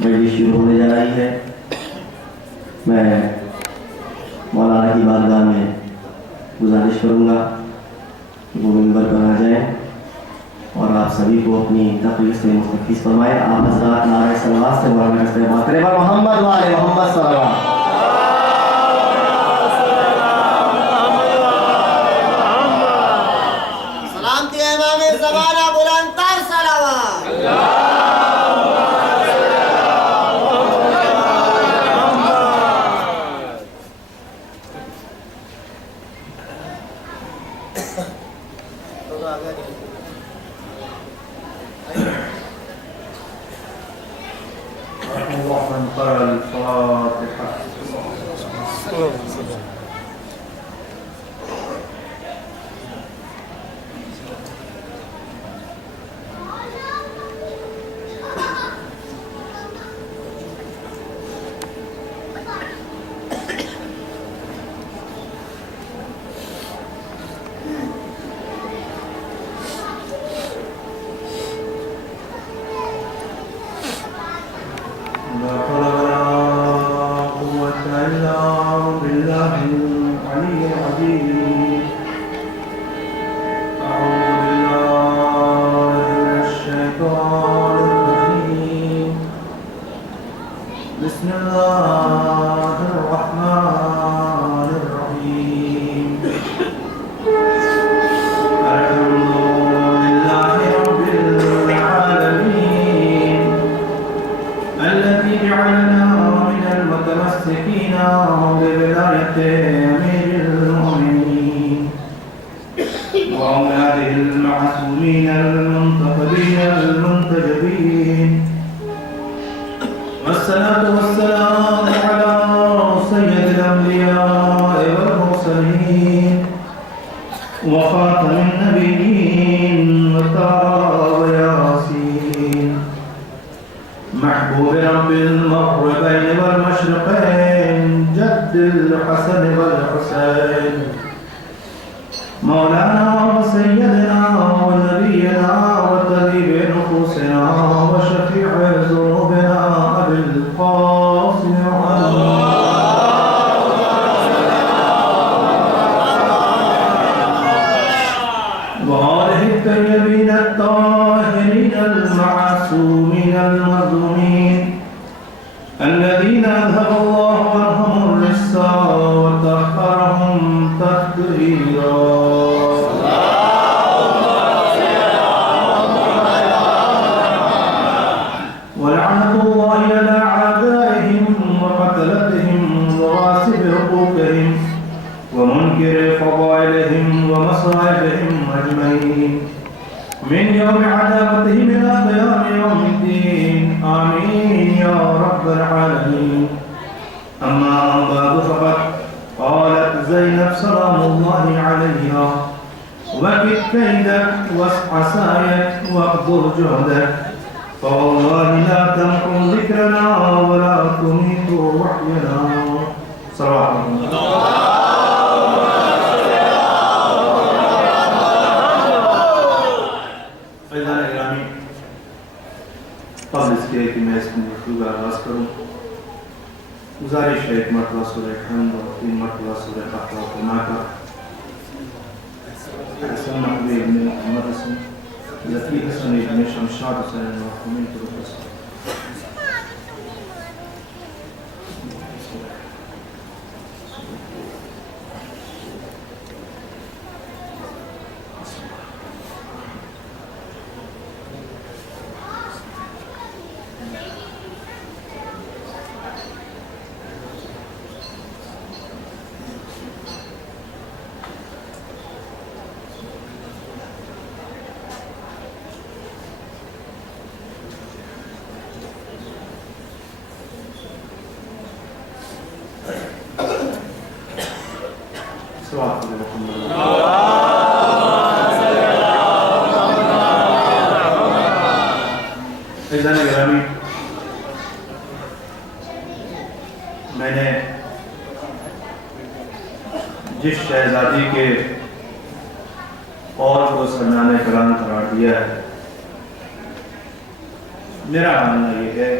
مجلس شروع ہونے جا رہی ہے۔ میں مولانا کی بارگاہ میں گزارش کروں گا کہ وہ منبر پر آ جائیں اور آپ سبھی کو اپنی تقریر سے مستفیض فرمائیں۔ آپ حضرات نعرہ صلوات سے مولانا استقبال کریں۔ محمد وعلى محمد صلی اللہ علیہ وسلم۔ سلامتی امام زمانہ بلند تر صلوات۔ اللهم قرأ الفاتحة. لا حول ولا قوة إلا بالله العلي العظيم. أعوذ بالله من الشيطان الرجيم. بسم الله الرحمن الرحيم. الحمد لله رب العالمين الذي جعلنا من المتمسكين بولاية أمير المؤمنين وأولاده المعصومين المنتخبين المنتجبين، والصلاة والسلام على سيد الأنبياء والمرسلين وخاتم النبيين وطاب ياسين، محبوب رب المغربين والمشرقين، جد الحسن والحسين، مولانا وسيدنا ونبينا وطبيب نفوسنا وشفيع ذنوبنا أبي القاسم وآله الطيبين الطاهرين المعصومين المظلومين الذين أذهب الله عنهم الرجس وطهرهم تطهيرا. ولعنة الله على أعدائهم وقتلتهم وغاصب حقوقهم ومنكر فضائلهم ومصائبهم أجمعين من يوم عداوتهم إلى قيام يوم الدين. آمين يا رب العالمين. أما بعد فقد قالت زينب سلام الله عليها: وكد كيدك واسع سعيك واقدر جهدك، فوالله لا تمحو ذكرنا ولا تميت وحينا. صلوات الله. قبل اس کے کہ میں اس میں گفتگو کا آغاز کروں، گزارش ہے ایک مرتبہ سورہ حمد اور 3 مرتبہ سورہ قحطہ فرما کر حسن محبوب ابن محمد حسن ذکی حسن ابن شمشاد حسن المرحومین کو رسول. میں نے جس شہزادی کے قول کو سرنامہ کلام قرار دیا ہے، میرا ماننا یہ ہے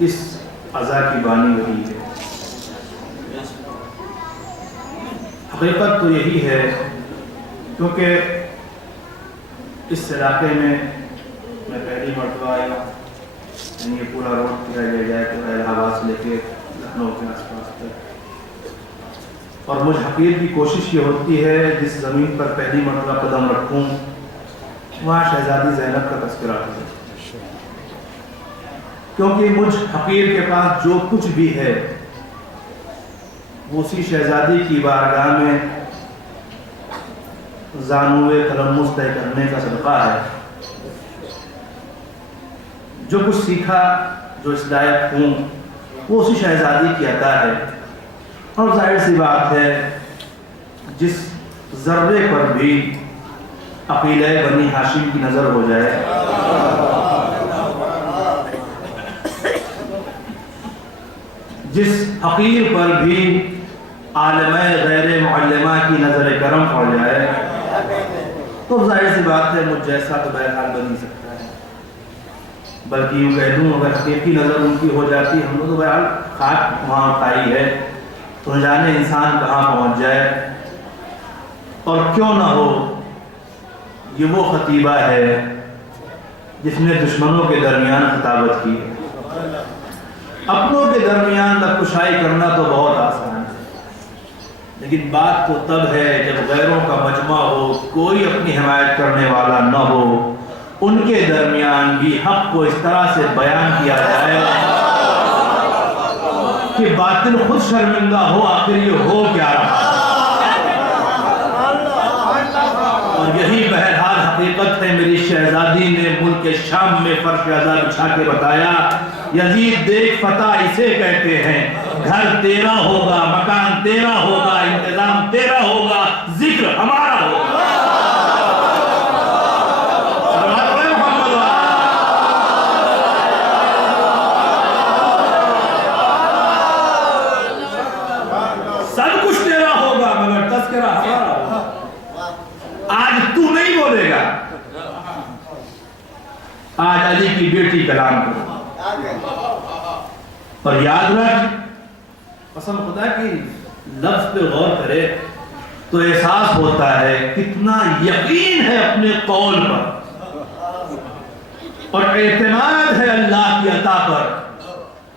اس عزا کی بانی وہی ہے۔ حقیقت تو یہی ہے، کیونکہ اس علاقے میں پہلی مرتبہ آیا، یعنی یہ پورا روڈ کیا جائے تو الہ آباد سے لے کے لکھنؤ کے آس پاس تک، اور مجھ حقیر کی کوشش یہ ہوتی ہے جس زمین پر پہلی مرتبہ قدم رکھوں وہاں شہزادی زینب کا تذکرہ کروں، کیونکہ مجھ حقیر کے پاس جو کچھ بھی ہے وہ اسی شہزادی کی بارگاہ میں زانوے تلمس طے کرنے کا صدقہ ہے۔ جو کچھ سیکھا، جو اس لائق ہوں، وہ اسی شہزادی کی عطا ہے، اور ظاہر سی بات ہے جس ذرے پر بھی عقیلہ بنی ہاشم کی نظر ہو جائے جس حقیر پر بھی عالمہ غیر معلمہ کی نظر کرم پڑ جائے تو ظاہر سی بات ہے مجھ جیسا تو بہرحال بن نہیں سکتا ہے، بلکہ یوں کہہ دوں اگر حقیقی نظر ان کی ہو جاتی ہم لوگ تو بہرحال خاک وہاں اٹھائی ہے، تو نہ جانے انسان کہاں پہنچ جائے۔ اور کیوں نہ ہو یہ وہ خطیبہ ہے جس نے دشمنوں کے درمیان خطابت کی ہے۔ اپنوں کے درمیان لب کشائی کرنا تو بہت آسان ہے، لیکن بات تو تب ہے جب غیروں کا مجمع ہو، کوئی اپنی حمایت کرنے والا نہ ہو، ان کے درمیان بھی حق کو اس طرح سے بیان کیا جائے کہ باطل خود شرمندہ ہو آخر یہ ہو کیا رہا۔ اور یہی بہرحال حقیقت ہے۔ میری شہزادی نے ملک شام میں فرش عزا بچھا کے بتایا، یزید دیکھ فتح اسے کہتے ہیں، گھر تیرا ہوگا، مکان تیرا ہوگا، انتظام تیرا ہوگا، ذکر ہمارا ہوگا۔ سب کچھ تیرا ہوگا مگر تذکرہ ہمارا ہوگا۔ آج تو نہیں بولے گا، آج علی کی بیٹی کلام کرو، اور یاد رکھ قسم خدا کی لفظ پہ غور کرے تو احساس ہوتا ہے کتنا یقین ہے اپنے قول پر اور اعتماد ہے اللہ کی عطا پر۔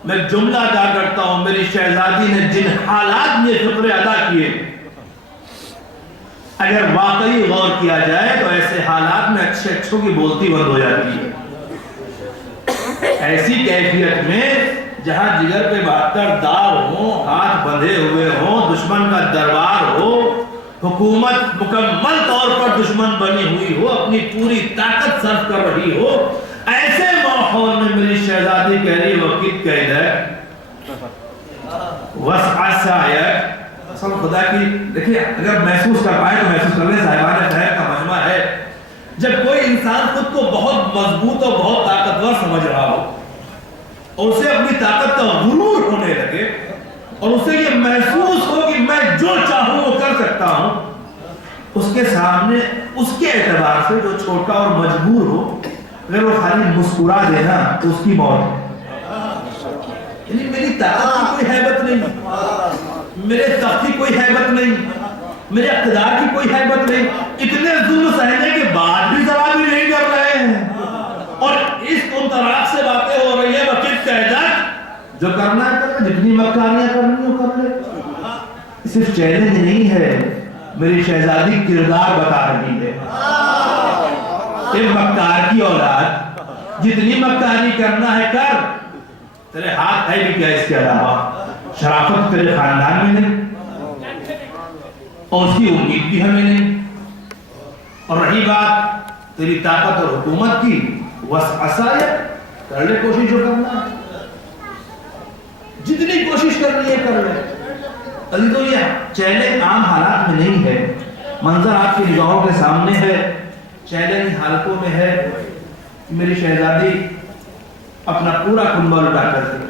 میں جملہ ادا کرتا ہوں، میری شہزادی نے جن حالات میں فقرے ادا کیے اگر واقعی غور کیا جائے تو ایسے حالات میں اچھے اچھوں کی بولتی بند ہو جاتی ہے۔ ایسی کیفیت میں جہاں جگر پہ 72 داغ ہوں، ہاتھ بندھے ہوئے ہوں، دشمن کا دربار ہو، حکومت مکمل طور پر دشمن بنی ہوئی ہو، اپنی پوری طاقت صرف کر رہی ہو، ایسے ماحول میں میری شہزادی کہہ رہی وقت قید ہے وسع سایہ۔ قسم خدا کی دیکھیں اگر محسوس کر پائے تو محسوس کر لیں، صاحبان فہم کا مجمع ہے۔ جب کوئی انسان خود کو بہت مضبوط اور بہت طاقتور سمجھ رہا ہو اور اسے اپنی طاقت کا غرور ہونے لگے اور اسے یہ محسوس ہو کہ میں جو چاہوں وہ کر سکتا ہوں، اس کے سامنے اس کے اعتبار سے جو چھوٹا اور مجبور ہو اگر وہ خالی مسکرا دینا تو اس کی موت ہے۔ یعنی میری طاقت کی کوئی ہیبت نہیں، میرے تخت کی کوئی ہیبت نہیں، میرے اقتدار کی کوئی ہیبت نہیں، اتنے ظلم سہنے کے بعد بھی ذرا بھی نہیں کر رہے ہیں، اور اس طرح سے باتیں ہو رہی ہیں وقت قیدت جو کرنا ہے کرنا، جتنی مکاریاں کرنی ہو کر لے۔ صرف چیلنج نہیں ہے، میری شہزادی کردار بتا رہی ہے۔ ایک مکار کی اولاد جتنی مکاری کرنا ہے کر، تیرے ہاتھ ہے بھی کیا اس کے علاوہ؟ شرافت تیرے خاندان میں نہیں اور اس کی امید بھی ہمیں نہیں، اور رہی بات تیری طاقت اور حکومت کی وسع سایہ، کر لے کوشش جو کرنا ہے، جتنی کوشش کرنی ہے کر لے۔ علی تو یہ چیلنج عام حالات میں نہیں ہے، منظر آپ کی نگاہوں کے سامنے ہے، چیلنج حالتوں میں ہے۔ میری شہزادی اپنا پورا کنبہ لٹا کر تھی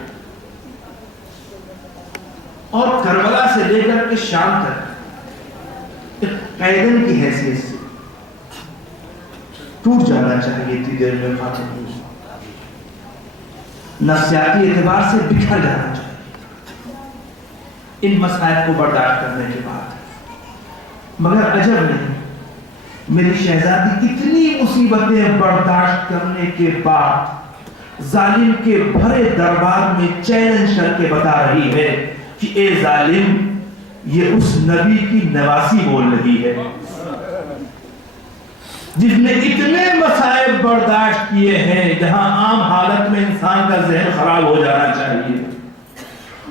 اور کربلا سے لے کر کے شام تک ایک قیدن کی حیثیت سے ٹوٹ جانا چاہیے اتنی دیر میں خاتون، نفسیاتی اعتبار سے بکھر جانا چاہیے ان مسائل کو برداشت کرنے کے بعد۔ مگر عجب نہیں، میری شہزادی اتنی مصیبتیں برداشت کرنے کے بعد ظالم کے بھرے دربار میں چیلنج کر کے بتا رہی ہے کہ اے ظالم، یہ اس نبی کی نواسی بول رہی ہے جس نے اتنے مسائل برداشت کیے ہیں جہاں عام حالت میں انسان کا ذہن خراب ہو جانا چاہیے،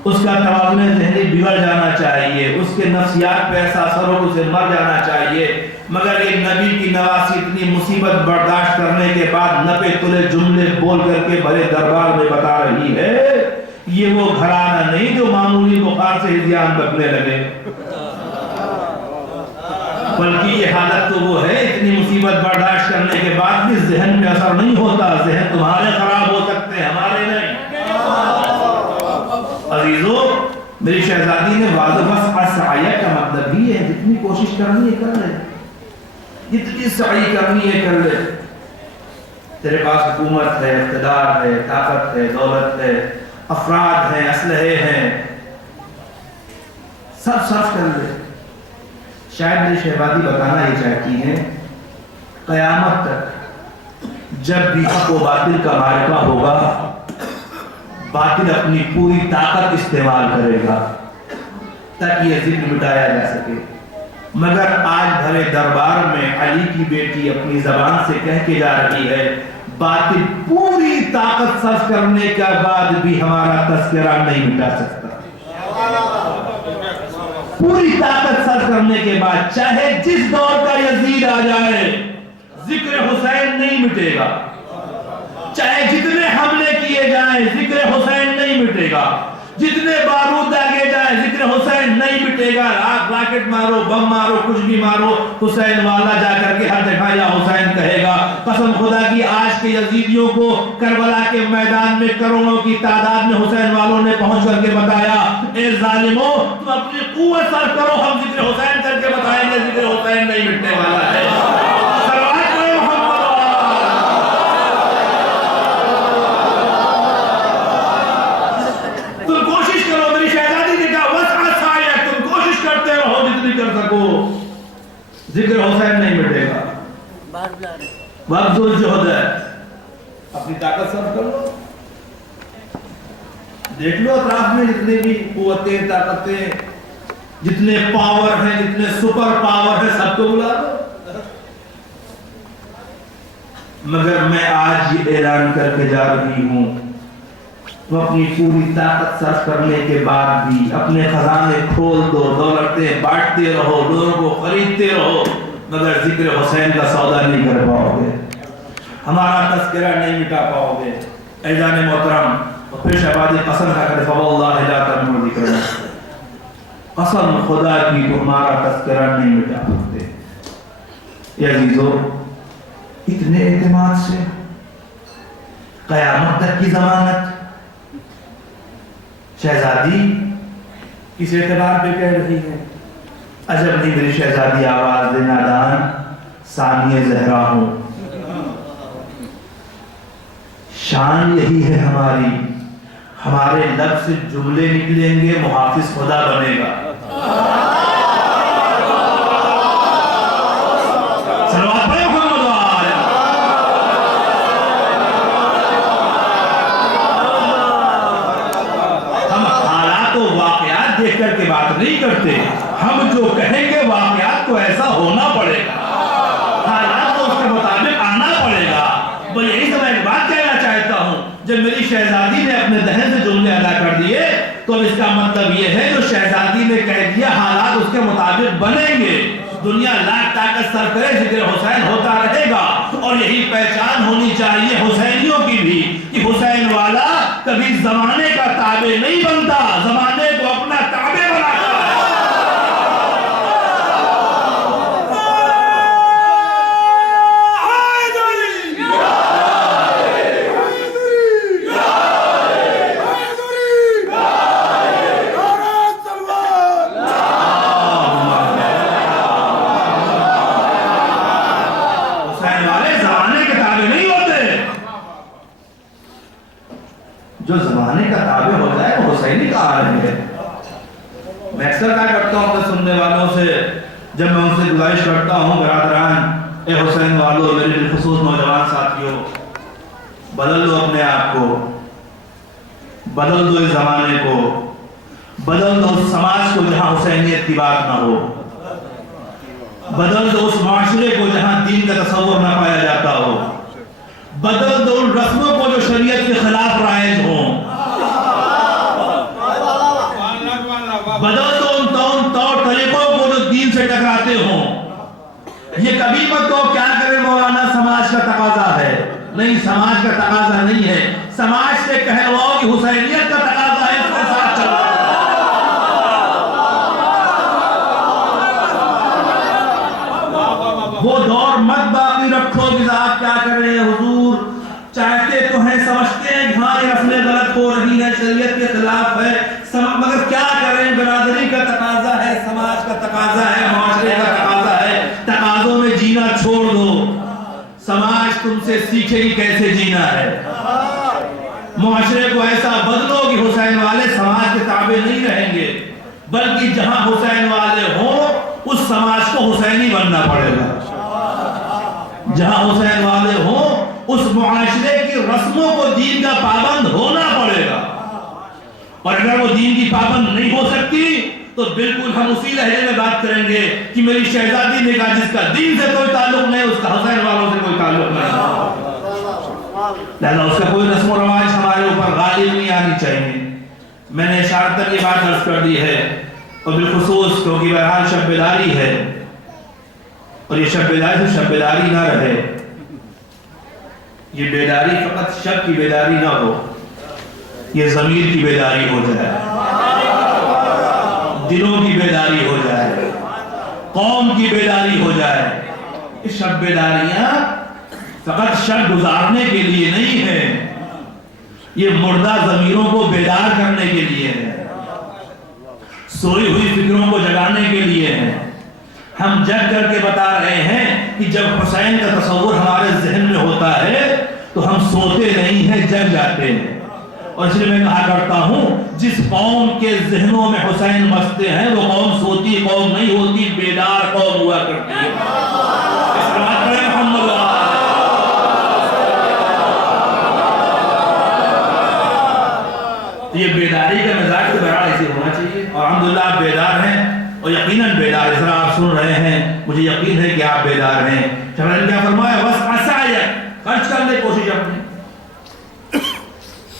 اس کا توازن ذہنی بگڑ جانا چاہیے، اس کے نفسیات پہ ایسا اثر ہو اسے مر جانا چاہیے، مگر یہ نبی کی نواسی اتنی مصیبت برداشت کرنے کے بعد نپے تلے جملے بول کر کے بڑے دربار میں بتا رہی ہے یہ وہ گھرانہ نہیں جو معمولی بخار سے ہذیان بکنے لگے، بلکہ یہ حالت تو وہ ہے اتنی مصیبت برداشت کرنے کے بعد بھی ذہن پہ اثر نہیں ہوتا، ذہن تمہارے خراب ہو سکتے ہیں، ہمارے نہیں۔ عزیزو، میری شہزادی نے واضح سعیہ کا مطلب ہی ہے جتنی کوشش کرنی ہے کر لے، جتنی سعی کرنی ہے کر لے، تیرے پاس حکومت ہے، اقتدار ہے، طاقت ہے، دولت ہے، افراد ہیں، اسلحے ہیں، سب صرف کر لے۔ شاید میری شہزادی بتانا یہ چاہتی ہیں قیامت تک جب بھی حق و باطل کا معرکہ ہوگا باطل اپنی پوری طاقت استعمال کرے گا تاکہ یہ ذکر مٹایا جا سکے، مگر آج بھرے دربار میں علی کی بیٹی اپنی زبان سے کہہ کے جا رہی ہے باطل پوری طاقت صرف کرنے کے بعد بھی ہمارا تذکرہ نہیں مٹا سکتا، پوری طاقت صرف کرنے کے بعد چاہے جس دور کا یزید آ جائے ذکر حسین نہیں مٹے گا، چاہے جتنے حملے کیے جائیں ذکر حسین نہیں مٹے گا، جتنے بارود داغے جائیں ذکر حسین نہیں مٹے گا، آپ راکٹ مارو، بم مارو، کچھ بھی مارو، حسین والا جا کر کے ہر جگہ یا حسین کہے گا۔ قسم خدا کی آج کے یزیدیوں کو کربلا کے میدان میں کروڑوں کی تعداد میں حسین والوں نے پہنچ کر کے بتایا اے ظالموں تم اپنی قوت صرف کرو، ہم ذکر حسین کر کے بتائیں گے ذکر حسین نہیں مٹنے والا ہے۔ ذکر حسین نہیں مٹے گا، مبذول جہد ہے، اپنی طاقت صرف کر لو، دیکھ لو اطراف میں جتنے بھی قوتیں طاقتیں جتنے پاور ہیں جتنے سپر پاور ہیں سب کو بلا دو، مگر میں آج یہ اعلان کر کے جا رہی ہوں تو اپنی پوری طاقت صرف کرنے کے بعد بھی اپنے خزانے کھول دو، دولتیں بانٹتے رہو، لوگوں کو خریدتے رہو، مگر ذکر حسین کا سودا نہیں کر پاؤ گے، ہمارا تذکرہ نہیں مٹا پاؤ گے۔ ایزان محترم اور پھر شہبازی قسم کھا کر فواللہ لا تنمو ذکرنا، قسم خدا کی تو ہمارا تذکرہ نہیں مٹا پاتے۔ اے عزیزو، اتنے اعتماد سے قیامت تک کی ضمانت شہزادی کس اعتبار پہ کہہ رہی ہے؟ عجب نہیں میری شہزادی آواز دے نادان ثانیہ زہرا ہوں، شان یہی ہے ہماری، ہمارے لب سے جملے نکلیں گے محافظ خدا بنے گا۔ بات نہیں کرتے، ہم جو کہیں گے واقعات کو ایسا ہونا پڑے گا، حالات کو اس کے مطابق آنا پڑے گا۔ میں یہی سے میں ایک بات کہنا چاہتا ہوں، جب میری شہزادی نے اپنے ذہن سے جملے ادا کر دیے تو اس کا مطلب یہ ہے جو شہزادی نے کہہ دیا حالات اس کے مطابق بنیں گے، دنیا لاکھ طاقت سر کرے ذکر حسین ہوتا رہے گا، اور یہی پہچان ہونی چاہیے حسینیوں کی بھی کہ حسین والا کبھی زمانے کا تابع نہیں بنتا، زمانے کو اپنا تابع بناتا ہے۔ جو زمانے کا تابع ہو جائے وہ حسینی کا عالم ہے. میں اکثر کہا کرتا ہوں اپنے سننے والوں سے، جب میں ان سے گزارش کرتا ہوں برادران، اے حسین والو، میرے بالخصوص نوجوان ساتھیوں، بدل دو اپنے آپ کو، بدل دو اس زمانے کو، بدل دو اس سماج کو جہاں حسینیت کی بات نہ ہو، بدل دو اس معاشرے کو جہاں دین کا تصور نہ پایا جاتا ہو، بدل دو ان رسموں کو جو شریعت کے خلاف رائج ہوں، بدل دو ان طور طریقوں کو جو دین سے ٹکراتے ہوں. یہ کبھی مت کہو کیا کرے مولانا سماج کا تقاضا ہے. نہیں، سماج کا تقاضا نہیں ہے. سماج سے کہلواؤ کہ حسینیت کا تقاضا ہے، اس کے ساتھ چلو. وہ دور مت باقی رکھو کہ آپ کیا کر رہے ہیں، حضور چاہتے تو ہیں، سمجھتے ہیں کہ ہاں یہ رسمیں غلط ہو رہی ہیں، شریعت کے خلاف ہے، مگر کیا کریں، برادری کا تقاضا ہے، سماج کا تقاضا ہے، معاشرے کا تقاضا ہے. تقاضوں میں جینا چھوڑ دو. سماج تم سے سیکھے گی کیسے جینا ہے. معاشرے کو ایسا بدلو کہ حسین والے سماج کے تابع نہیں رہیں گے، بلکہ جہاں حسین والے ہوں اس سماج کو حسینی بننا پڑے گا. جہاں حسین والے ہوں اس معاشرے کی رسموں کو دین کا پابند ہونا پڑے گا. اور اگر وہ دین کی پابند نہیں ہو سکتی تو بالکل ہم اسی لہجے میں بات کریں گے کہ میری شہزادی نے کہا جس کا دین سے کوئی تعلق نہیں اس کا حسین والوں سے کوئی تعلق نہیں. لہذا اس کا کوئی رسم و رواج ہمارے اوپر غالب نہیں آنی چاہیے. میں نے اشارتاً یہ بات عرض کر دی ہے، اور بالخصوص کیونکہ بہرحال شب بیداری ہے، اور یہ شب بیداری سے شب بیداری نہ رہے. یہ بیداری فقط شب کی بیداری نہ ہو، یہ ضمیر کی بیداری ہو جائے، دلوں کی بیداری ہو جائے، قوم کی بیداری ہو جائے. یہ شب بیداریاں فقط شب گزارنے کے لیے نہیں ہے، یہ مردہ ضمیروں کو بیدار کرنے کے لیے ہے، سوئی ہوئی فکروں کو جگانے کے لیے ہے. ہم جگ کر کے بتا رہے ہیں کہ جب حسین کا تصور ہمارے ذہن میں ہوتا ہے تو ہم سوتے نہیں ہیں، جگ جاتے ہیں. اور اس لیے میں کہا کرتا ہوں جس قوم کے ذہنوں میں حسین بستے ہیں وہ قوم سوتی قوم نہیں ہوتی، بیدار قوم ہوا کرتی ہے. یہ بیداری کا مزاج تو بہرحال ایسے ہونا چاہیے، اور الحمدللہ آپ بیدار ہیں، اور یقیناً بیدار. اس طرح آپ سن رہے ہیں، مجھے یقین ہے کہ آپ بیدار ہیں. شاعر نے کیا فرمایا، بس عصایا، خرچ کر لے کوشش اپنی،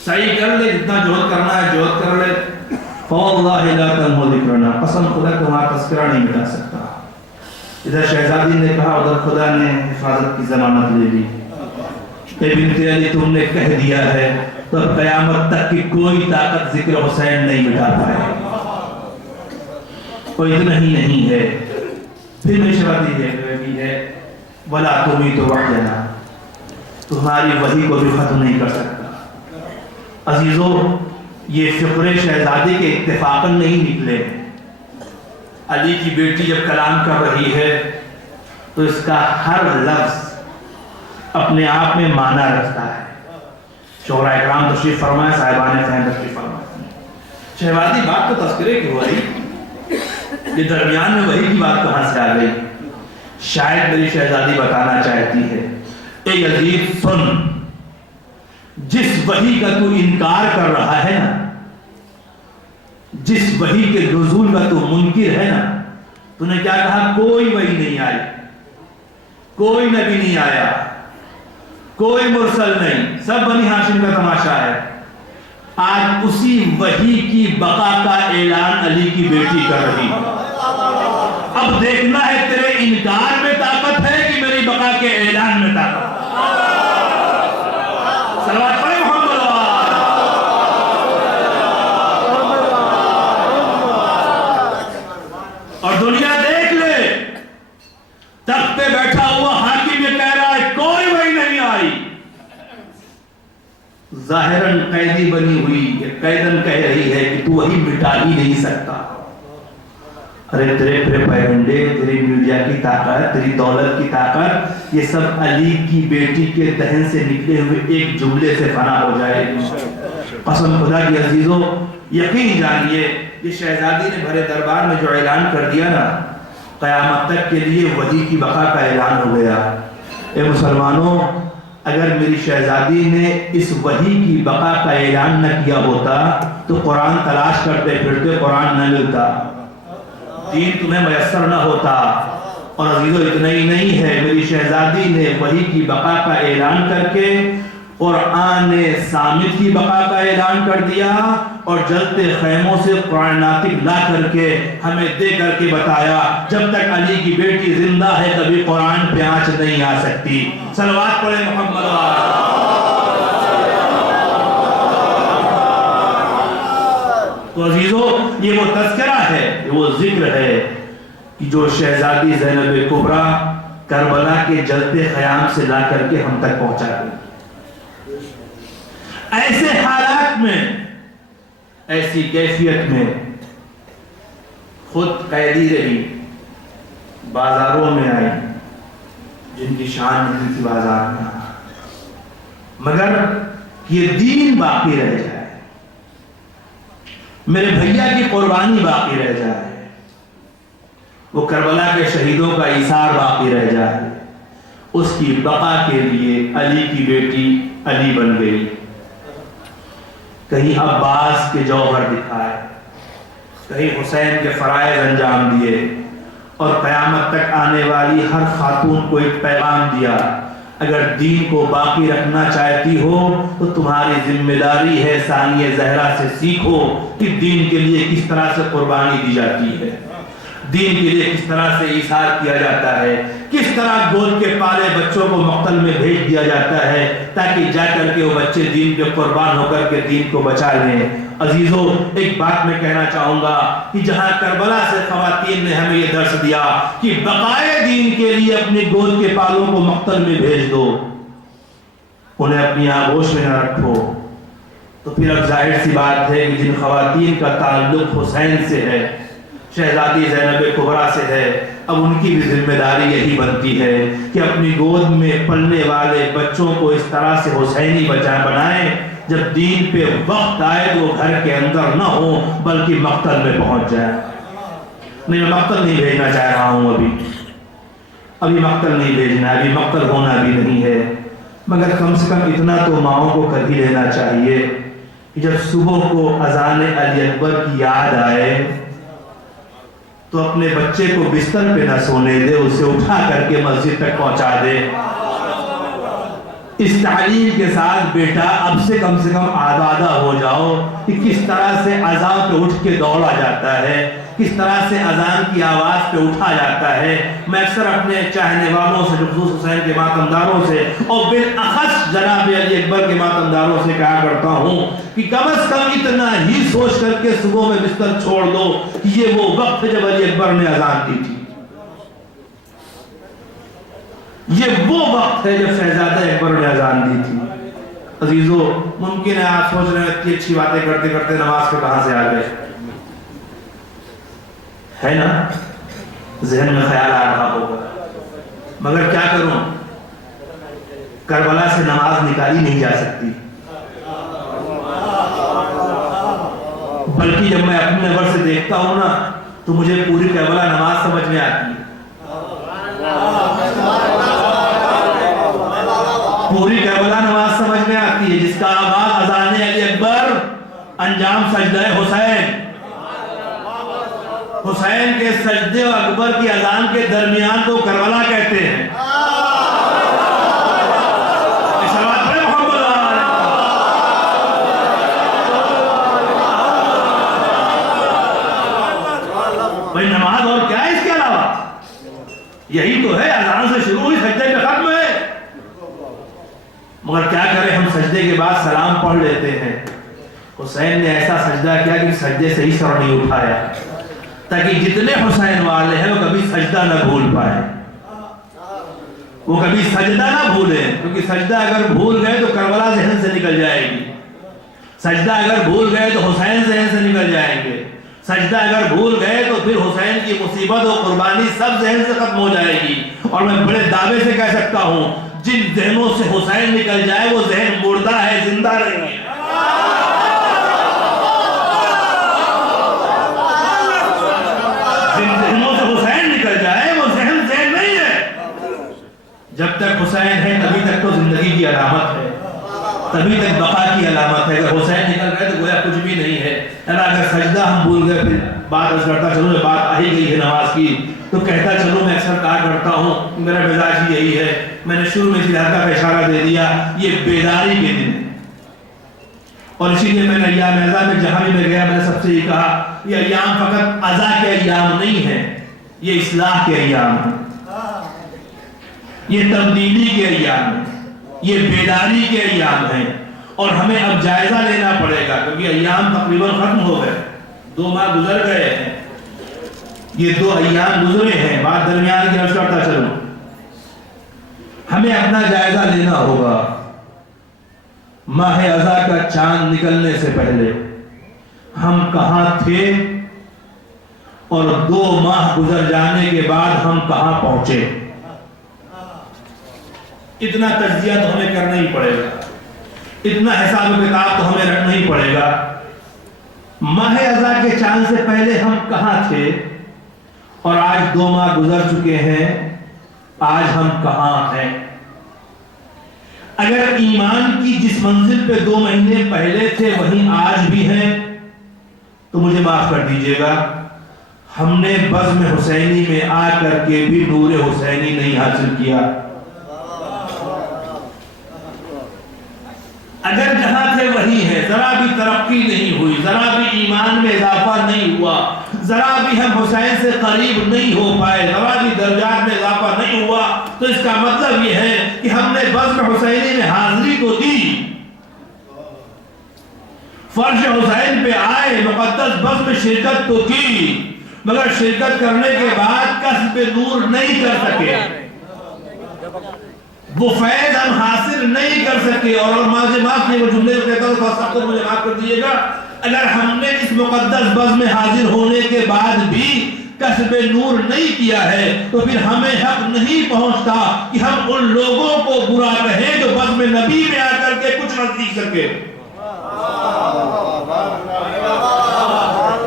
صحیح کر لے، جتنا جہد کرنا ہے جہد کر لے. فواللہ لا تنمو ذکرنا، قسم خدا تمہارا تذکرہ نہیں مٹا سکتا. ادھر شہزادی نے کہا، ادھر خدا نے حفاظت کی ضمانت لے لی. اے بنت علی تم نے کہہ دیا ہے تو قیامت تک کی کوئی طاقت ذکر حسین نہیں مٹا پائے. کوئی اتنا ہی نہیں ہے. پھر میں شہزادی ہے ولا تمی تو وحینا، تمہاری وحی کو بھی ختم نہیں کر سکتا. عزیزو، یہ فقرے شہزادی کے اتفاقاً نہیں نکلے. علی کی بیٹی جب کلام کر رہی ہے تو اس کا ہر لفظ اپنے آپ میں معنی رکھتا ہے. شعراء اکرام تشریف فرمائے، صاحبان فہم تشریف فرمائے. شہزادی بات تو تذکرے کی ہو رہی، یہ درمیان میں وحی کی بات کہاں سے آ گئی؟ شاید میری شہزادی بتانا چاہتی ہے، اے یزید سن، جس وحی کا تو انکار کر رہا ہے نا، جس وحی کے نزول کا تو منکر ہے نا، تو نے کیا کہا؟ کوئی وحی نہیں آئی، کوئی نبی نہیں آیا، کوئی مرسل نہیں، سب بنی ہاشم کا تماشا ہے. آج اسی وحی کی بقا کا اعلان علی کی بیٹی کر رہی ہے. اب دیکھنا ہے تیرے انکار میں طاقت ہے کہ میری بقا کے اعلان میں طاقت. صلوات پڑھیں محمد. اور دنیا دیکھ لے، تخت پہ بیٹھا ہوا حاکم یہ کہہ رہا ہے کوئی وحی نہیں آئی. ظاہراً قیدی بنی ہوئی قیدن کہہ رہی ہے کہ تو وحی مٹا ہی نہیں سکتا. ارے تیرے پیغمبر، تیری میڈیا کی طاقت، تیری دولت کی طاقت، یہ سب علی کی بیٹی کے دہن سے نکلے ہوئے ایک جملے سے فنا ہو جائے گی. قسم خدا کی عزیزوں، یقین جانیے یہ شہزادی نے بھرے دربار میں جو اعلان کر دیا نا، قیامت تک کے لیے وحی کی بقا کا اعلان ہو گیا۔ اے مسلمانوں، اگر میری شہزادی نے اس وحی کی بقا کا اعلان نہ کیا ہوتا تو قرآن تلاش کرتے پھرتے قرآن نہ ملتا، دین تمہیں میسر نہ ہوتا۔ اور عزیزو اتنا ہی نہیں ہے، میری شہزادی نے وحی کی بقا کا اعلان کر کے قرآن صامت کی بقا کا اعلان کر دیا، اور جلتے خیموں سے قرآن ناطق لا کر کے ہمیں دے کر کے بتایا جب تک علی کی بیٹی زندہ ہے کبھی قرآن پہ آنچ نہیں آ سکتی۔ صلوات پڑھیں محمد تو عزیزو، یہ وہ تذکرہ ہے، یہ وہ ذکر ہے کہ جو شہزادی زینب کبریٰ کربلا کے جلتے خیام سے لا کر کے ہم تک پہنچا گئی۔ ایسے حالات میں، ایسی کیفیت میں خود قیدی رہی، بازاروں میں آئی، جن کی شان نہیں تھی بازار میں، مگر یہ دین باقی رہ جائے، میرے بھیا کی قربانی باقی رہ جائے، وہ کربلا کے شہیدوں کا ایثار باقی رہ جائے، اس کی بقا کے لیے علی کی بیٹی علی بن گئی۔ کہیں عباس کے جوہر دکھائے، کہیں حسین کے فرائض انجام دیے، اور قیامت تک آنے والی ہر خاتون کو ایک پیغام دیا، اگر دین کو باقی رکھنا چاہتی ہو تو تمہاری ذمہ داری ہے ثانیہ زہرا سے سیکھو کہ دین کے لیے کس طرح سے قربانی دی جاتی ہے، دین کے لیے کس طرح سے ایثار کیا جاتا ہے، کس طرح گود کے پالے بچوں کو مقتل میں بھیج دیا جاتا ہے تاکہ جا کر کے وہ بچے دین پہ قربان ہو کر کے دین کو بچا لیں۔ عزیزو، ایک بات میں کہنا چاہوں گا کہ جہاں کربلا سے خواتین نے ہمیں یہ درس دیا کہ بقائے دین کے لیے اپنی گود کے پالوں کو مقتل میں بھیج دو، انہیں اپنی آغوش میں نہ رکھو، تو پھر اب ظاہر سی بات ہے کہ جن خواتین کا تعلق حسین سے ہے، شہزادی زینب کبریٰ سے ہے، اب ان کی بھی ذمہ داری یہی بنتی ہے کہ اپنی گود میں پلنے والے بچوں کو اس طرح سے حسینی بنائیں جب دین پہ وقت آئے تو وہ گھر کے اندر نہ ہو بلکہ مقتل میں پہنچ جائے۔ نہیں، میں مقتل نہیں بھیجنا چاہ رہا ہوں، ابھی مقتل نہیں بھیجنا، ابھی مقتل ہونا بھی نہیں ہے، مگر کم سے کم اتنا تو ماؤں کو کر ہی لینا چاہیے کہ جب صبح کو اذان علی اکبر کی یاد آئے تو اپنے بچے کو بستر پہ نہ سونے دے، اسے اٹھا کر کے مسجد تک پہنچا دے۔ اس تعلیم کے ساتھ بیٹا اب سے کم آبادہ ہو جاؤ کہ کس طرح سے اذان پہ اٹھ کے دوڑا جاتا ہے، کس طرح سے اذان کی آواز پہ اٹھا جاتا ہے۔ میں اکثر اپنے چاہنے والوں سے، خصوص حسین کے ماتمداروں سے اور بالاخص جناب علی اکبر کے ماتمداروں سے کہا کرتا ہوں کہ کم از کم اتنا ہی سوچ کر کے صبح میں بستر چھوڑ دو کہ یہ وہ وقت ہے جب علی اکبر نے اذان دی تھی، یہ وہ وقت ہے جب شہزادہ اکبر نے اذان دی تھی۔ عزیزو، ممکن ہے آپ سوچ رہے ہیں اتنی اچھی باتیں کرتے کرتے نماز کے کہاں سے آ گئے، ہے نا، ذہن میں خیال آ رہا ہوگا، مگر کیا کروں، کربلا سے نماز نکالی نہیں جا سکتی، بلکہ جب میں اپنے نظر سے دیکھتا ہوں نا تو مجھے پوری کربلا نماز سمجھ میں آتی ہے، پوری کربلا نماز سمجھ میں آتی ہے، جس کا آغاز اذان علی اکبر، انجام سجدہ حسین، حسین کے سجدے و اکبر کی اذان کے درمیان کو کربلا کہتے ہیں۔ بھائی نماز اور کیا ہے اس کے علاوہ، یہی تو ہے، اذان سے شروع ہوئی سجدے پہ ختم ہے، مگر کیا کریں ہم سجدے کے بعد سلام پڑھ لیتے ہیں۔ حسین نے ایسا سجدہ کیا کہ سجدے سے ہی سر نہیں اٹھایا تاکہ جتنے حسین والے ہیں وہ کبھی سجدہ نہ بھول پائے، وہ کبھی سجدہ نہ بھولیں، کیونکہ سجدہ اگر بھول گئے تو کربلا ذہن سے نکل جائے گی، سجدہ اگر بھول گئے تو حسین ذہن سے نکل جائیں گے، سجدہ اگر بھول گئے تو پھر حسین کی مصیبت و قربانی سب ذہن سے ختم ہو جائے گی۔ اور میں بڑے دعوے سے کہہ سکتا ہوں جن ذہنوں سے حسین نکل جائے وہ ذہن مردہ ہے، زندہ نہیں ہے۔ تک حسین ہے تبھی تک تو زندگی کی علامت ہے، تبھی تک بقا کی علامت ہے. اگر حسین نکل گئے تو گویا کچھ بھی نہیں ہے. اگر سجدہ ہم بھول گئے پھر بات کرتا چلوں، بات آ ہی گئی ہے نماز کی تو کہتا چلوں میں اکثر کہا کرتا ہوں، میرا مزاج ہی یہی ہے. میں نے شروع میں اسی حرکت کا اشارہ دے دیا، یہ بیداری کے دن ہے. اور اسی لیے میں نے ایام اعزا میں جہاں بھی میں گیا میں نے سب سے یہ کہا یہ ایام فقط عزا کے ایام نہیں ہیں، یہ اصلاح کے ایام ہیں، یہ تبدیلی کے ایام ہیں، یہ بیداری کے ایام ہیں. اور ہمیں اب جائزہ لینا پڑے گا کیونکہ ایام تقریباً ختم ہو گئے، 2 ماہ گزر گئے ہیں. یہ 2 ایام گزرے ہیں، بات درمیان کی عرض کرتا چلوں. ہمیں اپنا جائزہ لینا ہوگا. ماہ عزا کا چاند نکلنے سے پہلے ہم کہاں تھے اور 2 ماہ گزر جانے کے بعد ہم کہاں پہنچے. اتنا تجزیہ تو ہمیں کرنا ہی پڑے گا، اتنا حساب و کتاب تو ہمیں رکھنا ہی پڑے گا. ماہ عزا کے چاند سے پہلے ہم کہاں تھے اور آج 2 ماہ گزر چکے ہیں، آج ہم کہاں ہیں. اگر ایمان کی جس منزل پہ 2 مہینے پہلے تھے وہیں آج بھی ہیں تو مجھے معاف کر دیجئے گا، ہم نے بزم حسینی میں آ کر کے بھی نور حسینی نہیں حاصل کیا. اگر جہاں تھے وہی ہے، ذرا بھی ترقی نہیں ہوئی، ذرا بھی ایمان میں اضافہ نہیں ہوا، ذرا بھی ہم حسین سے قریب نہیں ہو پائے، ذرا بھی درجات میں اضافہ نہیں ہوا، تو اس کا مطلب یہ ہے کہ ہم نے بزم حسینی میں حاضری تو دی، فرش حسین پہ آئے، مقدس بزم شرکت تو کی، مگر شرکت کرنے کے بعد کسب نور نہیں کر سکے، وہ فیض ہم حاصل نہیں کر سکے. اور مجھے معاف نہیں، وہ جملے کو کہتا ہوں خاص طور مجھے معاف کر دیجئے گا، اگر ہم نے اس مقدس بزم میں حاضر ہونے کے بعد بھی کسب نور نہیں کیا ہے تو پھر ہمیں حق نہیں پہنچتا کہ ہم ان لوگوں کو برا کہیں جو بزم نبی میں آ کر کے کچھ نہ سیکھ سکے.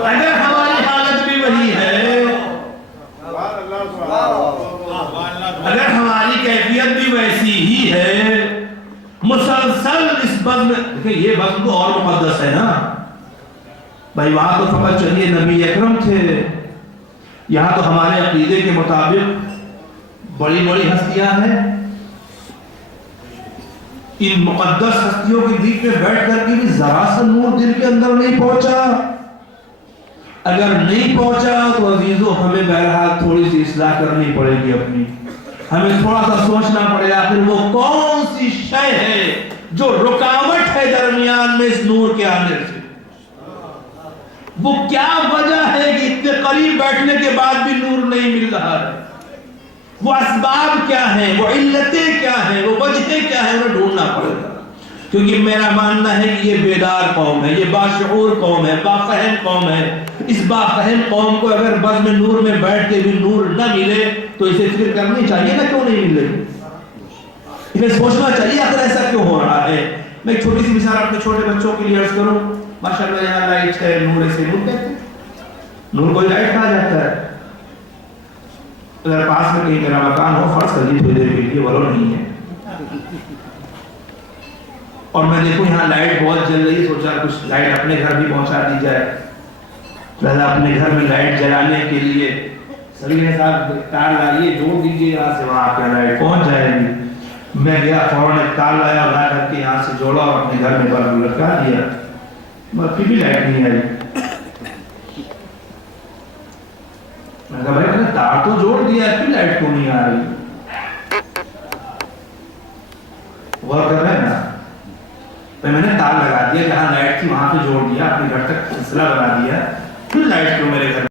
اگر ہماری حالت بھی وہی ہے، اگر ہماری کیفیت بھی ویسی ہی ہے، مسلسل اس بزم، دیکھیں یہ بزم تو اور مقدس ہے نا بھائی، وہاں تو فقط چلیے نبی اکرم تھے، یہاں تو ہمارے عقیدے کے مطابق بڑی بڑی ہستیاں ہیں. ان مقدس ہستیوں کے بیچ میں بیٹھ کر کے بھی ذرا سا نور دل کے اندر نہیں پہنچا. اگر نہیں پہنچا تو عزیزو ہمیں بہرحال تھوڑی سی اصلاح کرنی پڑے گی اپنی. ہمیں تھوڑا سا سوچنا پڑے گا آخر وہ کون سی شے ہے جو رکاوٹ ہے درمیان میں اس نور کے آنے سے. وہ کیا وجہ ہے کہ اتنے قریب بیٹھنے کے بعد بھی نور نہیں مل رہا ہے. وہ اسباب کیا ہیں، وہ علتیں کیا ہیں، وہ وجہیں کیا ہیں، انہیں ڈھونڈنا پڑے گا. کیونکہ میرا ماننا ہے کہ یہ بیدار قوم ہے، یہ باشعور قوم ہے، بافہم قوم ہے. اس بافہم قوم کو اگر بزم نور میں بیٹھ کے بھی نور نہ ملے تو اسے فکر کرنی چاہیے نا کیوں نہیں مل رہی. اسے سوچنا چاہیے آخر ایسا کیوں ہو رہا ہے. میں ایک چھوٹی سی مثال اپنے چھوٹے بچوں کے لیے عرض کروں. ماشاءاللہ یہاں لائٹ ہے، نور سے نور کہتے ہیں، نور کوئی لائٹ کہا جاتا ہے. اگر پاس میں کہیں میرا مکان ہو، فرض کر لیجیے تھوڑی دیر کے لیے، ولو نہیں ہے، اور میں دیکھوں یہاں لائٹ بہت جل رہی ہے، سوچا کچھ لائٹ اپنے گھر بھی پہنچا دی جائے. لہذا اپنے گھر میں لائٹ جلانے کے لیے سلیقے صاحب تار لائیے، جوڑ دیجیے، یہاں سے وہاں آپ کا لائٹ پہنچ جائے گی. میں گیا فوراً ایک تار لایا، لا کر کے یہاں سے جوڑا اور اپنے گھر میں بلب لٹکا دیا، مگر پھر بھی لائٹ نہیں آئی. میں کہا بھائی میں نے تار تو جوڑ دیا ہے، پھر لائٹ کیوں نہیں آ رہی. غور کر رہے ہیں نا، میں نے تار لگا دیا، جہاں لائٹ تھی وہاں پہ جوڑ دیا، اپنے گھر تک سلسلہ بنا دیا، پھر لائٹ کیوں میرے گھر